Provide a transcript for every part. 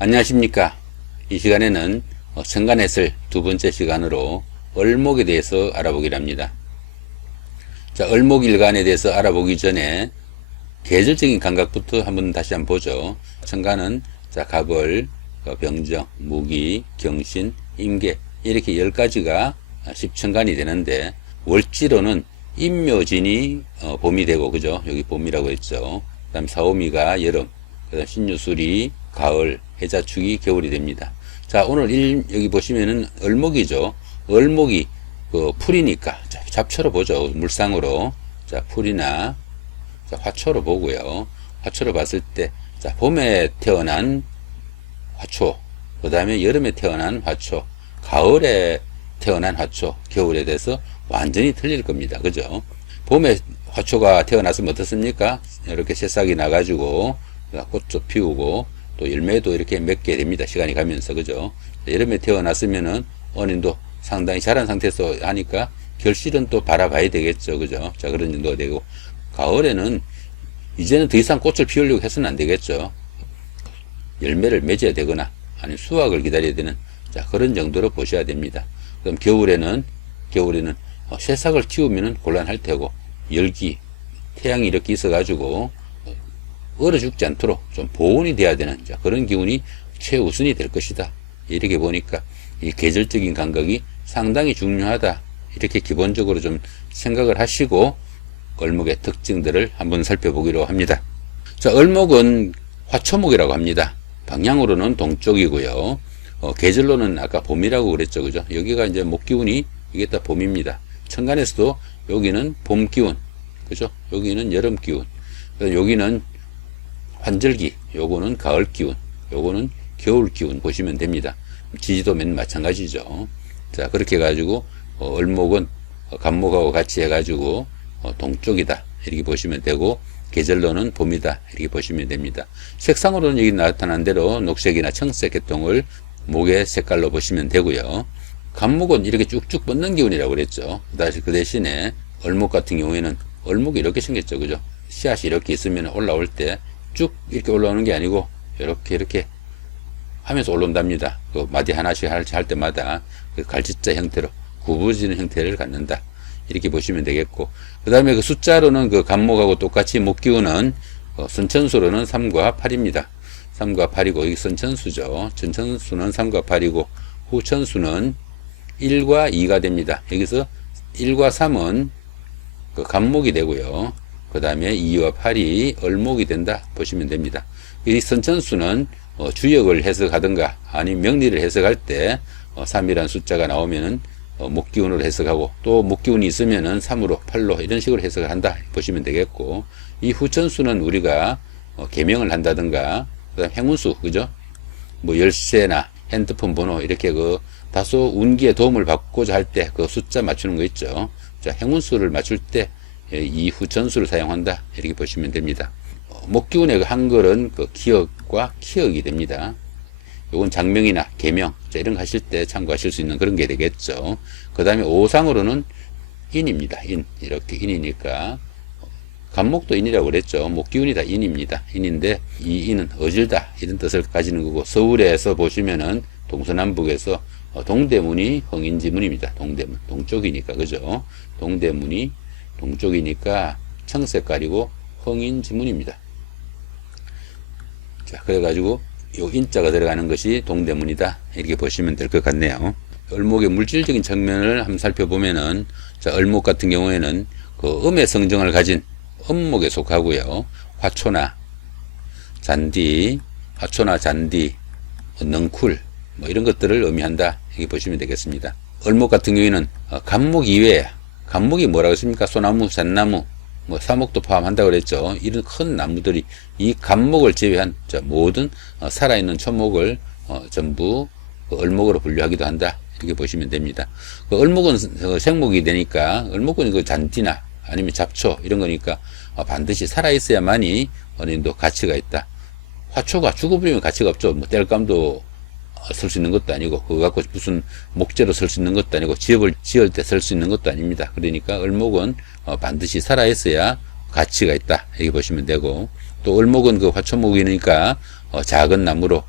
안녕하십니까. 이 시간에는 천간해설 두 번째 시간으로 을목에 대해서 알아보기로 합니다. 자, 을목일간에 대해서 알아보기 전에 계절적인 감각부터 다시 한번 보죠. 천간은 자, 갑을, 병정, 무기, 경신, 임계 이렇게 10가지가 십천간이 되는데, 월지로는 임묘진이 봄이 되고, 그죠? 여기 봄이라고 했죠. 그 다음 사오미가 여름, 그 다음 신유술이 가을, 해자축이 겨울이 됩니다. 자, 오늘 여기 보시면은 을목이죠. 을목이 풀이니까 잡초로 보죠. 물상으로. 자, 풀이나 자, 화초로 보고요. 화초로 봤을 때, 자, 봄에 태어난 화초, 그 다음에 여름에 태어난 화초, 가을에 태어난 화초, 겨울에 대해서 완전히 틀릴 겁니다. 그죠? 봄에 화초가 태어났으면 어떻습니까? 이렇게 새싹이 나가지고, 꽃도 피우고, 또 열매도 이렇게 맺게 됩니다. 시간이 가면서, 그죠? 여름에 태어났으면은 어린도 상당히 자란 상태에서 하니까 결실은 또 바라봐야 되겠죠. 그죠? 자, 그런 정도가 되고, 가을에는 이제는 더 이상 꽃을 피우려고 해서는 안 되겠죠. 열매를 맺어야 되거나, 아니면 수확을 기다려야 되는, 자, 그런 정도로 보셔야 됩니다. 그럼 겨울에는 새싹을 키우면은 곤란할 테고, 열기, 태양이 이렇게 있어가지고, 얼어 죽지 않도록 좀 보온이 돼야 되는, 자, 그런 기운이 최우선이 될 것이다. 이렇게 보니까 이 계절적인 감각이 상당히 중요하다. 이렇게 기본적으로 좀 생각을 하시고 을목의 특징들을 한번 살펴보기로 합니다. 자, 을목은 화초목이라고 합니다. 방향으로는 동쪽이고요. 계절로는 아까 봄이라고 그랬죠. 그죠? 여기가 이제 목기운이 이게 다 봄입니다. 천간에서도 여기는 봄기운, 그죠? 여기는 여름기운, 여기는 환절기, 요거는 가을기운, 요거는 겨울기운 보시면 됩니다. 지지도면 마찬가지죠. 자, 그렇게 해가지고 을목은 간목하고 같이 해가지고 동쪽이다 이렇게 보시면 되고, 계절로는 봄이다 이렇게 보시면 됩니다. 색상으로는 여기 나타난 대로 녹색이나 청색 계통을 목의 색깔로 보시면 되고요. 간목은 이렇게 쭉쭉 뻗는 기운이라고 그랬죠. 그 대신에 을목 같은 경우에는 을목이 이렇게 생겼죠. 그죠? 씨앗이 이렇게 있으면 올라올 때 쭉 이렇게 올라오는 게 아니고 이렇게 하면서 올라온답니다. 그 마디 하나씩 할 때마다 그 갈짓자 형태로 굽어지는 형태를 갖는다. 이렇게 보시면 되겠고, 그 다음에 그 숫자로는 그 간목하고 똑같이 목기운은 선천수로는 3과 8입니다. 3과 8이고, 여기 선천수죠. 전천수는 3과 8이고, 후천수는 1과 2가 됩니다. 여기서 1과 3은 그 간목이 되고요. 그 다음에 2와 8이 을목이 된다 보시면 됩니다. 이 선천수는 주역을 해석하든가 아니면 명리를 해석할 때 3이라는 숫자가 나오면은 목기운으로 해석하고, 또 목기운이 있으면은 3으로 8로 이런 식으로 해석을 한다 보시면 되겠고, 이 후천수는 우리가 개명을 한다든가, 그다음 행운수, 그죠? 뭐 열쇠나 핸드폰 번호 이렇게 다소 운기에 도움을 받고자 할 때 그 숫자 맞추는 거 있죠. 자, 행운수를 맞출 때 이 후천수를 사용한다 이렇게 보시면 됩니다. 목기운의 한글은 기억과 키역이 됩니다. 요건 장명이나 개명, 자, 이런 거 하실 때 참고하실 수 있는 그런 게 되겠죠. 그 다음에 오상으로는 인입니다. 이렇게 인이니까, 간목도 인이라고 그랬죠. 목기운이 다 인입니다. 인인데, 이 인은 어질다, 이런 뜻을 가지는 거고, 서울에서 보시면은 동서남북에서 동대문이 흥인지문입니다. 동대문. 동쪽이니까, 그죠? 동대문이 동쪽이니까 청색깔이고 흥인지문입니다. 자, 그래가지고, 요 인자가 들어가는 것이 동대문이다 이렇게 보시면 될 것 같네요. 을목의 물질적인 측면을 한번 살펴보면은, 자, 을목 같은 경우에는 음의 성정을 가진 음목에 속하고요. 화초나 잔디, 넝쿨 뭐 이런 것들을 의미한다 이렇게 보시면 되겠습니다. 을목 같은 경우에는 간목 이외에, 간목이 뭐라고 했습니까? 소나무, 잣나무, 뭐 사목도 포함한다고 그랬죠. 이런 큰 나무들이 이 간목을 제외한 모든 살아있는 초목을 전부 을목으로 분류하기도 한다 이렇게 보시면 됩니다. 을목은 생목이 되니까, 을목은 잔디나 아니면 잡초 이런 거니까 반드시 살아있어야만이 어느 정도 가치가 있다. 화초가 죽어버리면 가치가 없죠. 뭐 땔감도 쓸 수 있는 것도 아니고, 그거 갖고 무슨 목재로 쓸 수 있는 것도 아니고, 지을 때 쓸 수 있는 것도 아닙니다. 그러니까 을목은 반드시 살아있어야 가치가 있다 이렇게 보시면 되고, 또 을목은 화초목이니까 작은 나무로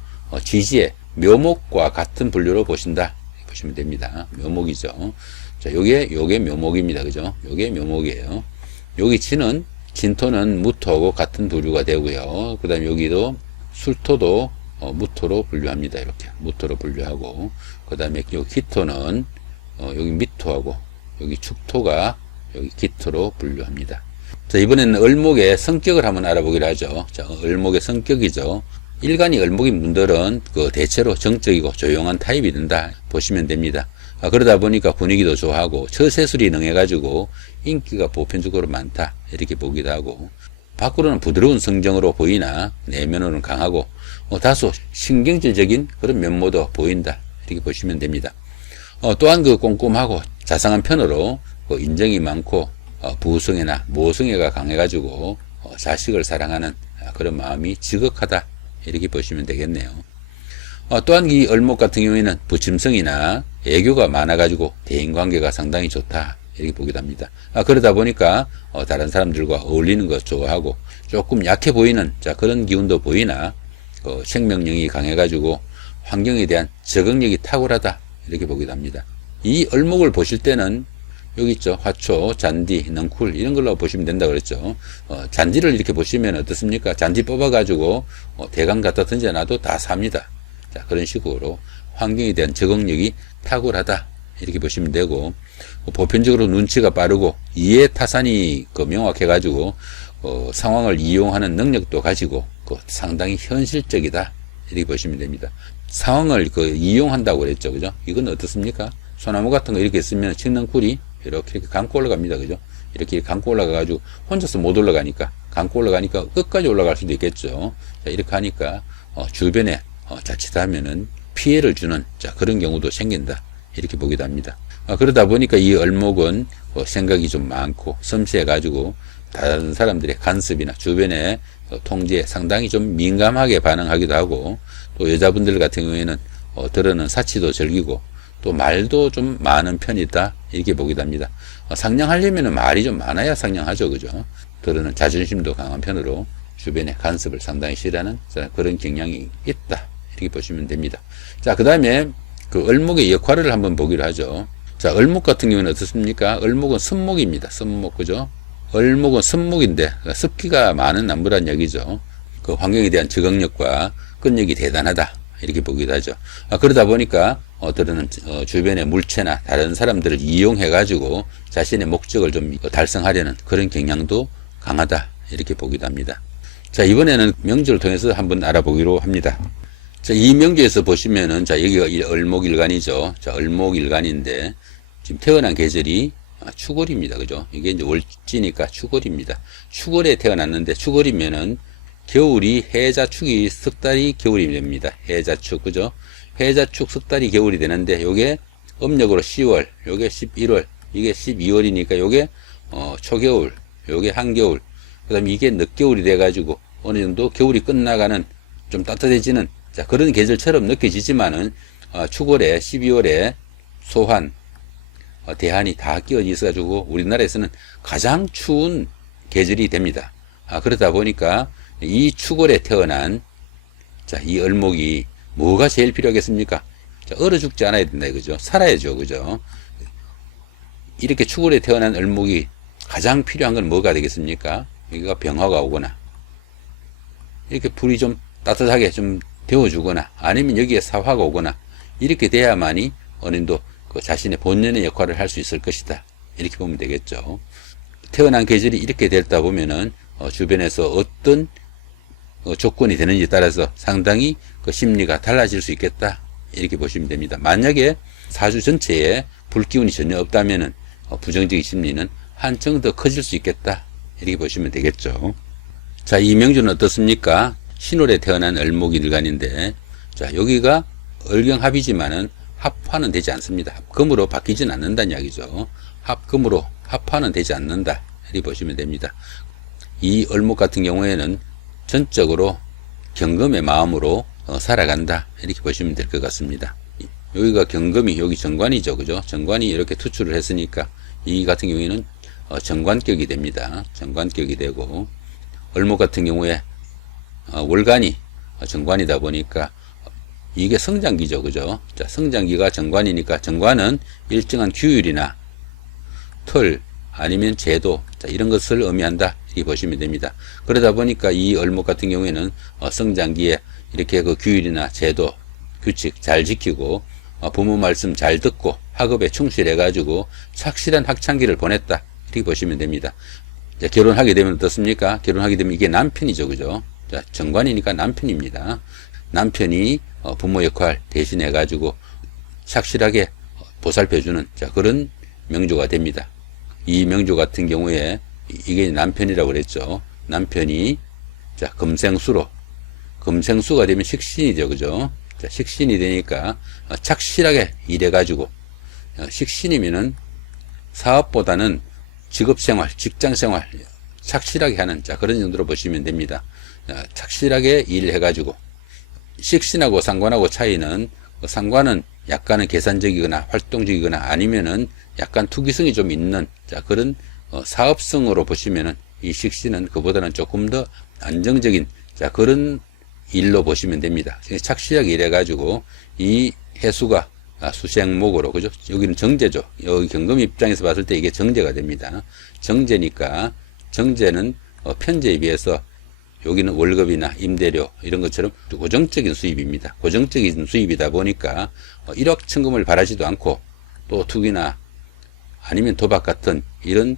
지지의 묘목과 같은 분류로 보시면 됩니다. 묘목이죠. 자, 요게 묘목입니다. 그죠? 요게 묘목이에요. 여기 진토는 무토하고 같은 부류가 되고요. 그 다음에 여기도 술토도 무토로 분류합니다. 이렇게 무토로 분류하고, 그 다음에 요 기토는 여기 미토하고 여기 축토가 여기 기토로 분류합니다. 자, 이번에는 을목의 성격을 한번 알아보기로 하죠. 자, 을목의 성격이죠. 일간이 을목인 분들은 대체로 정적이고 조용한 타입이 된다 보시면 됩니다. 그러다 보니까 분위기도 좋아하고 처세술이 능해가지고 인기가 보편적으로 많다 이렇게 보기도 하고, 밖으로는 부드러운 성정으로 보이나 내면으로는 강하고 다소 신경질적인 그런 면모도 보인다 이렇게 보시면 됩니다. 또한 꼼꼼하고 자상한 편으로 인정이 많고 부성애나 모성애가 강해가지고 자식을 사랑하는 그런 마음이 지극하다 이렇게 보시면 되겠네요. 또한 이 을목 같은 경우에는 부침성이나 애교가 많아가지고 대인관계가 상당히 좋다 이렇게 보기도 합니다. 그러다 보니까 다른 사람들과 어울리는 것 좋아하고, 조금 약해 보이는 그런 기운도 보이나 생명력이 강해가지고 환경에 대한 적응력이 탁월하다 이렇게 보기도 합니다. 이 을목을 보실 때는 여기 있죠. 화초, 잔디, 넝쿨 이런 걸로 보시면 된다 그랬죠. 잔디를 이렇게 보시면 어떻습니까? 잔디 뽑아가지고 대강 갖다 던져놔도 다 삽니다. 자, 그런 식으로 환경에 대한 적응력이 탁월하다 이렇게 보시면 되고, 보편적으로 눈치가 빠르고 이해타산이 명확해가지고 상황을 이용하는 능력도 가지고 상당히 현실적이다 이렇게 보시면 됩니다. 상황을 이용한다고 그랬죠. 그죠? 이건 어떻습니까? 소나무 같은 거 이렇게 쓰면 칡넝쿨이 이렇게 감고 올라갑니다. 그죠? 이렇게 감고 올라가가지고 혼자서 못 올라가니까, 감고 올라가니까 끝까지 올라갈 수도 있겠죠. 자, 이렇게 하니까 주변에 자칫하면은 피해를 주는 그런 경우도 생긴다 이렇게 보기도 합니다. 그러다 보니까 이 을목은 생각이 좀 많고 섬세해 가지고 다른 사람들의 간섭이나 주변의 통제에 상당히 좀 민감하게 반응하기도 하고, 또 여자분들 같은 경우에는 들어는 사치도 즐기고 또 말도 좀 많은 편이다 이렇게 보기도 합니다. 상냥하려면 말이 좀 많아야 상냥하죠. 그죠? 들어는 자존심도 강한 편으로 주변의 간섭을 상당히 싫어하는 그런 경향이 있다 이렇게 보시면 됩니다. 자, 그 다음에 을목의 역할을 한번 보기로 하죠. 자, 을목 같은 경우는 어떻습니까? 을목은 습목입니다. 습목, 그죠? 을목은 습목인데 습기가 많은 나무란 얘기죠. 환경에 대한 적응력과 끈력이 대단하다 이렇게 보기도 하죠. 그러다 보니까 들어는 주변의 물체나 다른 사람들을 이용해 가지고 자신의 목적을 좀 달성하려는 그런 경향도 강하다 이렇게 보기도 합니다. 자, 이번에는 명주를 통해서 한번 알아보기로 합니다. 자, 이 명주에서 보시면은, 여기가 을목일간이죠. 자, 을목일간인데, 지금 태어난 계절이 축월입니다. 그죠? 이게 이제 월지니까 축월입니다. 축월에 태어났는데, 축월이면은, 겨울이 해자축이 석 달이 겨울이 됩니다. 해자축, 그죠? 해자축 석 달이 겨울이 되는데, 요게 음력으로 10월, 요게 11월, 이게 12월이니까 요게, 초겨울, 요게 한겨울, 그 다음에 이게 늦겨울이 돼가지고, 어느 정도 겨울이 끝나가는, 좀 따뜻해지는, 자, 그런 계절처럼 느껴지지만은, 축월에 12월에 소환, 대한이 다 끼어져 있어가지고 우리나라에서는 가장 추운 계절이 됩니다. 그러다 보니까 이 축월에 태어난 이 을목이 뭐가 제일 필요하겠습니까? 자, 얼어 죽지 않아야 된다 이거죠. 살아야죠. 그죠? 이렇게 축월에 태어난 을목이 가장 필요한 건 뭐가 되겠습니까? 여기가 병화가 오거나 이렇게 불이 좀 따뜻하게 좀 데워주거나 아니면 여기에 사화가 오거나 이렇게 돼야만이 어느 정도 자신의 본연의 역할을 할 수 있을 것이다 이렇게 보면 되겠죠. 태어난 계절이 이렇게 됐다 보면은 주변에서 어떤 조건이 되는지에 따라서 상당히 심리가 달라질 수 있겠다 이렇게 보시면 됩니다. 만약에 사주 전체에 불기운이 전혀 없다면은 부정적인 심리는 한층 더 커질 수 있겠다 이렇게 보시면 되겠죠. 자, 이 명주는 어떻습니까? 신월에 태어난 을목일간인데, 자, 여기가 을경합이지만은 합화는 되지 않습니다. 합금으로 바뀌진 않는다는 이야기죠. 합금으로 합화는 되지 않는다 이렇게 보시면 됩니다. 이 을목 같은 경우에는 전적으로 경금의 마음으로 살아간다 이렇게 보시면 될 것 같습니다. 여기가 경금이 여기 정관이죠. 그죠? 정관이 이렇게 투출을 했으니까 이 같은 경우에는 정관격이 됩니다. 정관격이 되고, 을목 같은 경우에 월간이 정관이다 보니까 이게 성장기죠. 그죠? 자, 성장기가 정관이니까 정관은 일정한 규율이나 틀 아니면 제도, 자, 이런 것을 의미한다. 이렇게 보시면 됩니다. 그러다 보니까 이 을목 같은 경우에는 성장기에 이렇게 그 규율이나 제도, 규칙 잘 지키고 부모 말씀 잘 듣고 학업에 충실해 가지고 착실한 학창기를 보냈다. 이렇게 보시면 됩니다. 자, 결혼하게 되면 어떻습니까? 결혼하게 되면 이게 남편이죠. 그죠? 자, 정관이니까 남편입니다. 남편이 부모 역할 대신해 가지고 착실하게 보살펴주는, 자, 그런 명조가 됩니다. 이 명조 같은 경우에 이게 남편이라고 그랬죠. 남편이 자, 금생수가 되면 식신이죠. 그죠? 자, 식신이 되니까 착실하게 일해 가지고 식신이면은 사업보다는 직업생활, 직장생활 착실하게 하는, 자, 그런 정도로 보시면 됩니다. 착실하게 일해 가지고 식신하고 상관하고 차이는, 상관은 약간은 계산적이거나 활동적이거나 아니면은 약간 투기성이 좀 있는, 자, 그런 사업성으로 보시면은 이 식신은 그보다는 조금 더 안정적인, 자, 그런 일로 보시면 됩니다. 착실하게 일해 가지고 이 해수가 수생목으로, 그죠? 여기는 정제죠. 여기 경금 입장에서 봤을 때 이게 정제가 됩니다. 정제니까, 정제는 편제에 비해서 여기는 월급이나 임대료 이런 것처럼 고정적인 수입입니다. 고정적인 수입이다 보니까 1억 천금을 바라지도 않고 또 투기나 아니면 도박 같은 이런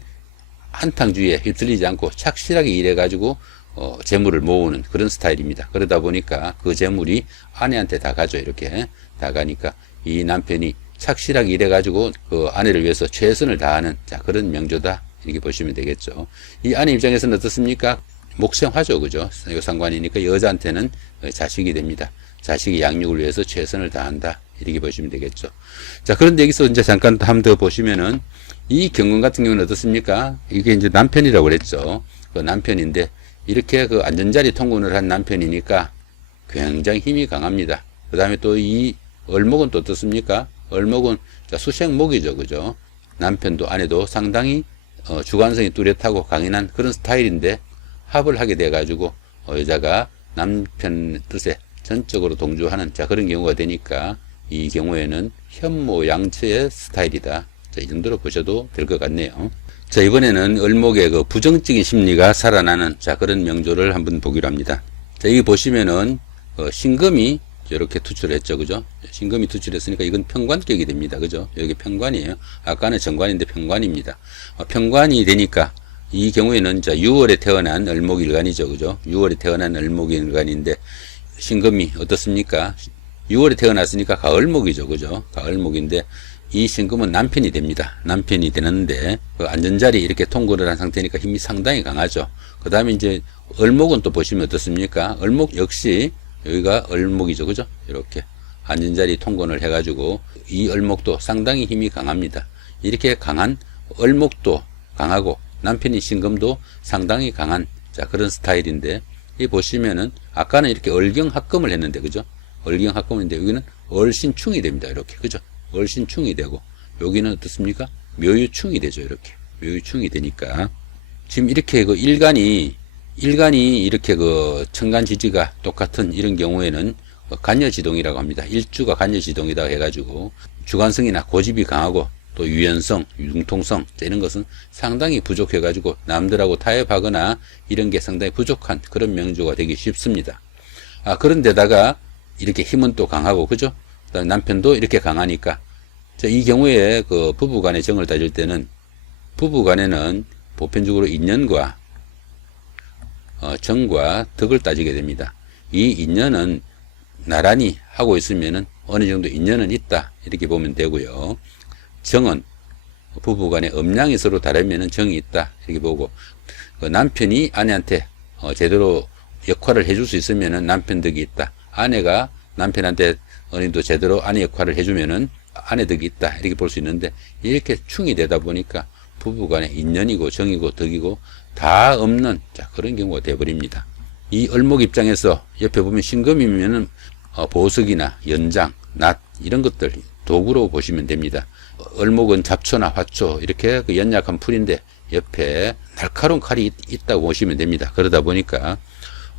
한탕주의에 휩쓸리지 않고 착실하게 일해 가지고 재물을 모으는 그런 스타일입니다. 그러다 보니까 그 재물이 아내한테 다 가죠. 이렇게 다 가니까 이 남편이 착실하게 일해 가지고 그 아내를 위해서 최선을 다하는, 자, 그런 명조다. 이렇게 보시면 되겠죠. 이 아내 입장에서는 어떻습니까? 목생화죠. 그죠? 이거 상관이니까 여자한테는 자식이 됩니다. 자식이 양육을 위해서 최선을 다한다. 이렇게 보시면 되겠죠. 자, 그런데 여기서 이제 잠깐 한 번 더 보시면은 이 경금 같은 경우는 어떻습니까? 이게 이제 남편이라고 그랬죠. 그 남편인데 이렇게 그 안전자리 통근을 한 남편이니까 굉장히 힘이 강합니다. 그 다음에 또 이 을목은 또 어떻습니까? 을목은 수생목이죠. 그죠? 남편도 아내도 상당히 주관성이 뚜렷하고 강인한 그런 스타일인데 합을 하게 돼 가지고 여자가 남편 뜻에 전적으로 동조하는, 자, 그런 경우가 되니까 이 경우에는 현모양처의 스타일이다. 자, 이 정도로 보셔도 될 것 같네요. 자, 이번에는 을목의 그 부정적인 심리가 살아나는, 자, 그런 명조를 한번 보기로 합니다. 자, 여기 보시면은 신금이 이렇게 투출했죠. 그죠? 신금이 투출했으니까 이건 편관격이 됩니다. 그죠? 여기 편관이에요. 아까는 정관인데 편관입니다. 편관이 되니까 이 경우에는 자, 6월에 태어난 을목일간이죠. 그죠? 6월에 태어난 을목일간인데 신금이 어떻습니까? 6월에 태어났으니까 가을목이죠. 그죠? 가을목인데 이 신금은 남편이 됩니다. 남편이 되는데 그 안전자리 이렇게 통근을 한 상태니까 힘이 상당히 강하죠. 그 다음에 이제 을목은 또 보시면 어떻습니까? 을목 역시 여기가 을목이죠. 그죠? 이렇게 안전자리 통근을 해가지고 이 을목도 상당히 힘이 강합니다. 이렇게 강한 을목도 강하고 남편이 신금도 상당히 강한, 자, 그런 스타일인데 이 보시면은 아까는 이렇게 을경합금을 했는데, 그죠? 을경합금인데 여기는 을신충이 됩니다. 이렇게, 그죠? 을신충이 되고 여기는 어떻습니까? 묘유충이 되죠. 이렇게 묘유충이 되니까 지금 이렇게 그 일간이 이렇게 그 천간지지가 똑같은 이런 경우에는 간여지동이라고 합니다. 일주가 간여지동이다 해가지고 주관성이나 고집이 강하고 또 유연성, 융통성 이런 것은 상당히 부족해가지고 남들하고 타협하거나 이런 게 상당히 부족한 그런 명조가 되기 쉽습니다. 그런데다가 이렇게 힘은 또 강하고, 그죠? 남편도 이렇게 강하니까 이 경우에 그 부부간의 정을 따질 때는 부부간에는 보편적으로 인연과 정과 덕을 따지게 됩니다. 이 인연은 나란히 하고 있으면은 어느 정도 인연은 있다 이렇게 보면 되고요. 정은 부부간에 음양이 서로 다르면은 정이 있다 이렇게 보고, 그 남편이 아내한테 제대로 역할을 해줄 수 있으면은 남편 덕이 있다. 아내가 남편한테 어느 정도 제대로 아내 역할을 해주면은 아내 덕이 있다 이렇게 볼 수 있는데, 이렇게 충이 되다 보니까 부부간에 인연이고 정이고 덕이고 다 없는, 자, 그런 경우가 되어버립니다. 이 을목 입장에서 옆에 보면 신금이면은 보석이나 연장, 낫 이런 것들 도구로 보시면 됩니다. 을목은 잡초나 화초 이렇게 그 연약한 풀인데 옆에 날카로운 칼이 있다고 보시면 됩니다. 그러다 보니까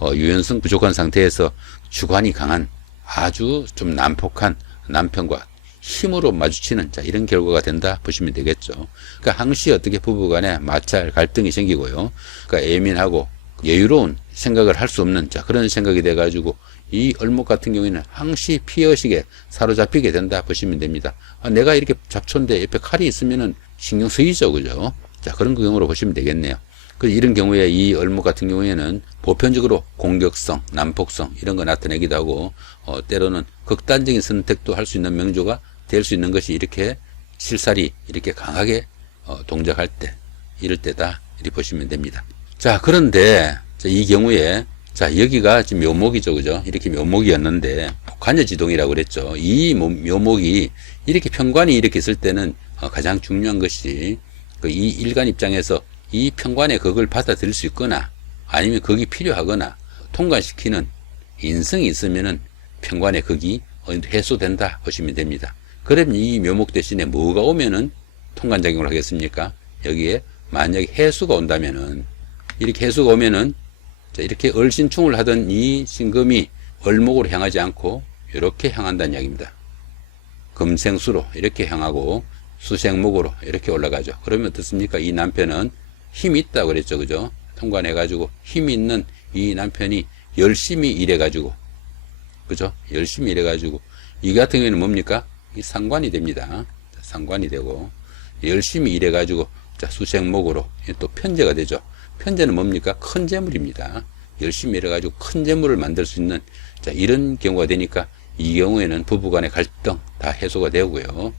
유연성 부족한 상태에서 주관이 강한 아주 좀 난폭한 남편과 힘으로 마주치는 자 이런 결과가 된다 보시면 되겠죠. 그러니까 항시 어떻게 부부간에 마찰 갈등이 생기고요. 그러니까 예민하고 여유로운 생각을 할 수 없는 자 그런 생각이 돼 가지고 이 을목 같은 경우에는 항시 피해의식에 사로잡히게 된다 보시면 됩니다. 내가 이렇게 잡초인데 옆에 칼이 있으면은 신경 쓰이죠, 그죠? 자 그런 경우로 보시면 되겠네요. 이런 경우에 이 을목 같은 경우에는 보편적으로 공격성, 난폭성 이런 거 나타내기도 하고 때로는 극단적인 선택도 할 수 있는 명조가 될 수 있는 것이 이렇게 실살이 이렇게 강하게 동작할 때 이럴 때다 이렇게 보시면 됩니다. 자 그런데 이 경우에 자 여기가 지금 묘목이죠, 그죠? 이렇게 묘목이었는데 관여지동이라고 그랬죠. 이 묘목이 이렇게 편관이 이렇게 있을 때는 가장 중요한 것이 이 일간 입장에서 이 편관의 극을 받아들일 수 있거나 아니면 극이 필요하거나 통과시키는 인성이 있으면은 편관의 극이 해소된다 보시면 됩니다. 그러면 이 묘목 대신에 뭐가 오면은 통관작용을 하겠습니까? 여기에 만약에 해수가 온다면은 이렇게 해수가 오면은 자 이렇게 얼신충을 하던 이 신금이 을목으로 향하지 않고 이렇게 향한다는 이야기입니다. 금생수로 이렇게 향하고 수생목으로 이렇게 올라가죠. 그러면 어떻습니까? 이 남편은 힘이 있다 그랬죠, 그죠? 통관해 가지고 힘이 있는 이 남편이 열심히 일해 가지고 그죠? 열심히 일해 가지고 이 같은 경우에는 뭡니까? 이 상관이 됩니다. 상관이 되고 열심히 일해 가지고 자 수생목으로 또 편재가 되죠. 편재는 뭡니까? 큰 재물입니다. 열심히 일해 가지고 큰 재물을 만들 수 있는 자 이런 경우가 되니까 이 경우에는 부부간의 갈등 다 해소가 되고요.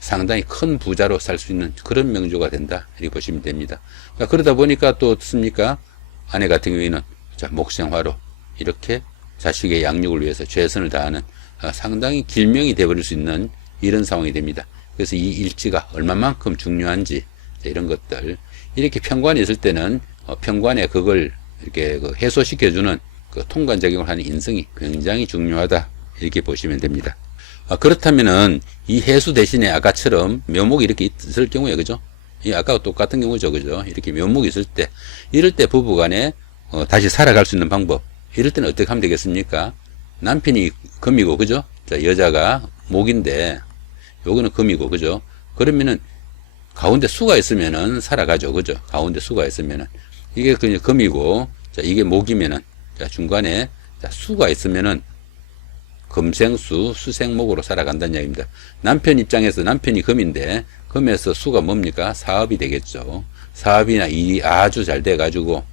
상당히 큰 부자로 살 수 있는 그런 명조가 된다 이렇게 보시면 됩니다. 그러다 보니까 또 어떻습니까? 아내 같은 경우에는 자 목생화로 이렇게 자식의 양육을 위해서 최선을 다하는 상당히 길명이 되어버릴 수 있는 이런 상황이 됩니다. 그래서 이 일지가 얼마만큼 중요한지 이런 것들 이렇게 편관이 있을 때는 편관의 그걸 이렇게 해소시켜주는 그 통관작용을 하는 인성이 굉장히 중요하다 이렇게 보시면 됩니다. 그렇다면은 이 해수 대신에 아까처럼 묘목이 이렇게 있을 경우에 그죠? 이 아까와 똑같은 경우죠, 그죠? 이렇게 묘목이 있을 때 이럴 때 부부간에 다시 살아갈 수 있는 방법 이럴 때는 어떻게 하면 되겠습니까? 남편이 금이고 그죠? 자 여자가 목인데 요거는 금이고 그죠? 그러면은 가운데 수가 있으면은 살아가죠, 그죠? 가운데 수가 있으면은 이게 그냥 금이고 자 이게 목이면은 자 중간에 자 수가 있으면은 금생수, 수생목으로 살아간다는 이야기입니다. 남편 입장에서 남편이 금인데 금에서 수가 뭡니까? 사업이 되겠죠. 사업이나 일이 아주 잘 돼가지고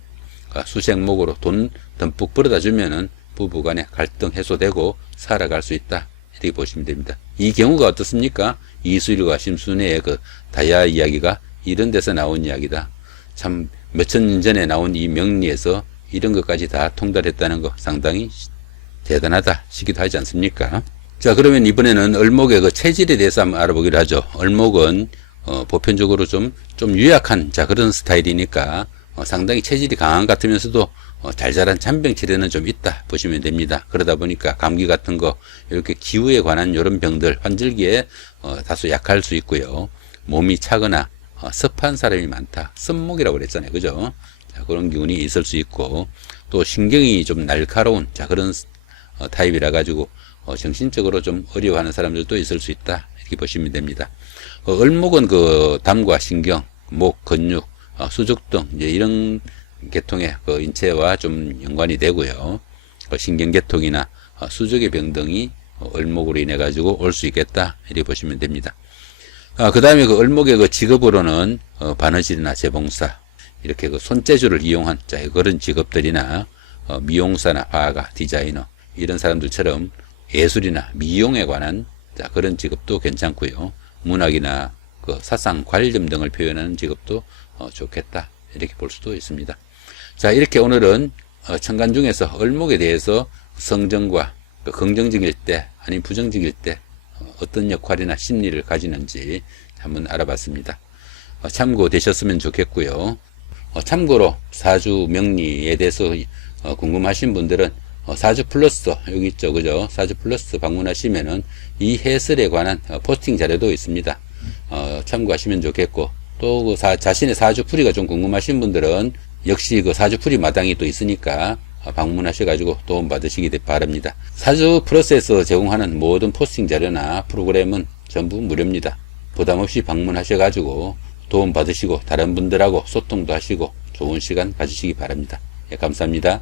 수생목으로 돈 듬뿍 벌어다 주면은 부부간의 갈등 해소되고 살아갈 수 있다. 이렇게 보시면 됩니다. 이 경우가 어떻습니까? 이수일과 심순애의 그 다야 이야기가 이런 데서 나온 이야기다. 참 몇천 년 전에 나온 이 명리에서 이런 것까지 다 통달했다는 거 상당히 대단하다 시기도 하지 않습니까? 자 그러면 이번에는 을목의 그 체질에 대해서 한번 알아보기로 하죠. 을목은 보편적으로 좀 유약한 자 그런 스타일이니까 상당히 체질이 강한 것 같으면서도 잘 자란 잔병치레는 좀 있다 보시면 됩니다. 그러다 보니까 감기 같은 거 이렇게 기후에 관한 이런 병들 환절기에 다소 약할 수 있고요. 몸이 차거나 습한 사람이 많다. 습목이라고 그랬잖아요, 그죠? 자, 그런 기운이 있을 수 있고 또 신경이 좀 날카로운 자 그런 타입이라 가지고 정신적으로 좀 어려워하는 사람들도 있을 수 있다 이렇게 보시면 됩니다. 을목은 그 담과 신경, 목, 근육, 수족 등 이제 이런 계통의 그 인체와 좀 연관이 되고요. 신경계통이나 수족의 병 등이 을목으로 인해 가지고 올 수 있겠다 이렇게 보시면 됩니다. 그 다음에 그 을목의 그 직업으로는 바느질이나 재봉사 이렇게 그 손재주를 이용한 자 그런 직업들이나 미용사나 화가, 디자이너 이런 사람들처럼 예술이나 미용에 관한 자 그런 직업도 괜찮고요. 문학이나 그 사상 관념 등을 표현하는 직업도 좋겠다 이렇게 볼 수도 있습니다. 자 이렇게 오늘은 천간 중에서 을목에 대해서 성정과 긍정적일 때 아니면 부정적일 때 어떤 역할이나 심리를 가지는지 한번 알아봤습니다. 참고되셨으면 좋겠고요. 참고로 사주 명리에 대해서 궁금하신 분들은 사주 플러스 여기 있죠, 그죠? 사주 플러스 방문하시면은 이 해설에 관한 포스팅 자료도 있습니다. 참고하시면 좋겠고 또 그 자신의 사주 풀이가 좀 궁금하신 분들은 역시 그 사주 풀이 마당이 또 있으니까 방문하셔가지고 도움 받으시기 바랍니다. 사주 플러스에서 제공하는 모든 포스팅 자료나 프로그램은 전부 무료입니다. 부담없이 방문하셔가지고 도움 받으시고 다른 분들하고 소통도 하시고 좋은 시간 가지시기 바랍니다. 예, 감사합니다.